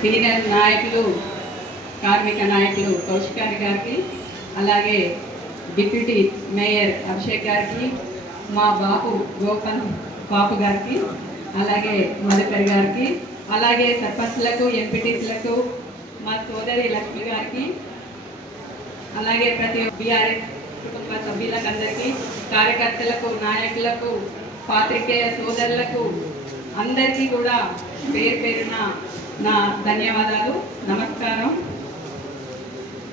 Senior నాయకులు కార్మిక నాయకులు కౌశికారి గారికి అలాగే డిప్యూటీ మేయర్ అభిషేక్ గారికి మా బాపు గోపన్ బాపు గారికి అలాగే మధుకర్ గారికి అలాగే సర్పంచ్లకు ఎంపీటీసీలకు మా సోదరి లక్ష్మి గారికి అలాగే ప్రతి బీఆర్ఎస్ కుటుంబ సభ్యులకు అందరికీ కార్యకర్తలకు నాయకులకు పాత్రికేయ సోదరులకు అందరికీ కూడా పేరు పేరున నా ధన్యవాదాలు. నమస్కారం.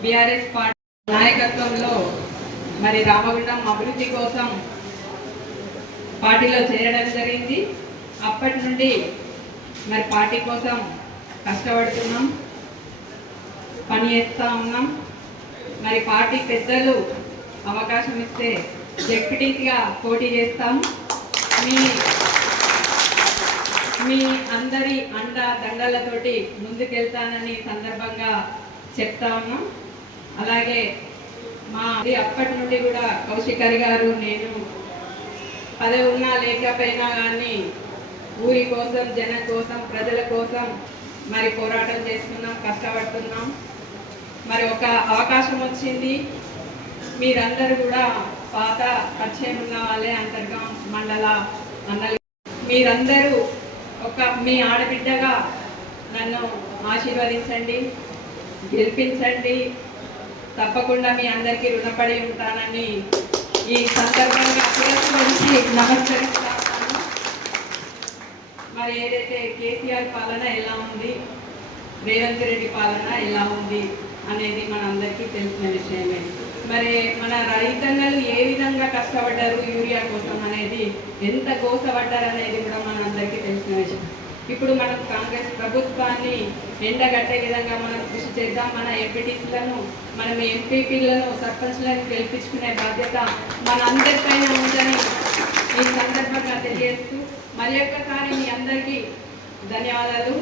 బీఆర్ఎస్ పార్టీ నాయకత్వంలో మరి రామగుండం అభివృద్ధి కోసం పార్టీలో చేరడం జరిగింది. అప్పటి నుండి మరి పార్టీ కోసం కష్టపడుతున్నాం. పని చేస్తూ ఉన్నాం. మరి పార్టీ పెద్దలు అవకాశం ఇస్తే డెప్యూటీగా పోటీ చేస్తాం మీ మీ అందరి అండ దండలతోటి ముందుకెళ్తానని సందర్భంగా చెప్తాము అలాగే మా అప్పటి నుండి కూడా కౌశికరి గారు నేను పదవి ఉన్నా లేకపోయినా కానీ ఊరి కోసం జనం కోసం ప్రజల కోసం మరి పోరాటం చేస్తున్నాం కష్టపడుతున్నాం. మరి ఒక అవకాశం వచ్చింది. మీరందరూ కూడా పాత పరిచయం ఉన్న వాళ్ళే అంతర్గం మండల అన్నలు మీరందరూ ఒక మీ ఆడబిడ్డగా నన్ను ఆశీర్వదించండి గెలిపించండి. తప్పకుండా మీ అందరికీ రుణపడి ఉంటానని ఈ సందర్భంగా తిరస్కరించి నమస్కరిస్తాను మరి ఏదైతే కేసీఆర్ పాలన ఎలా ఉంది రేవంత్ రెడ్డి పాలన ఎలా ఉంది అనేది మనందరికీ తెలిసిన విషయమే. మరి మన రైతన్నలు ఏ విధంగా కష్టపడ్డారు యూరియా కోసం? ఎంత కోసపడ్డారు అనేది కూడా మనందరికీ తెలిసిన విషయం. ఇప్పుడు మనం కాంగ్రెస్ ప్రభుత్వాన్ని ఎండగట్టే విధంగా మనం కృషి చేద్దాం. మన ఎంపీటీసీలను మనం ఎంపీపీలను సర్పంచ్లను గెలిపించుకునే బాధ్యత మన అందరిపైన ఉందని ఈ సందర్భంగా తెలియజేస్తూ మరి ఒక్కసారి మీ అందరికీ ధన్యవాదాలు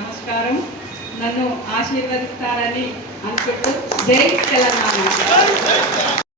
నమస్కారం. నన్ను ఆశీర్వదిస్తారని అనుకుంటూ జై తెలంగాణ.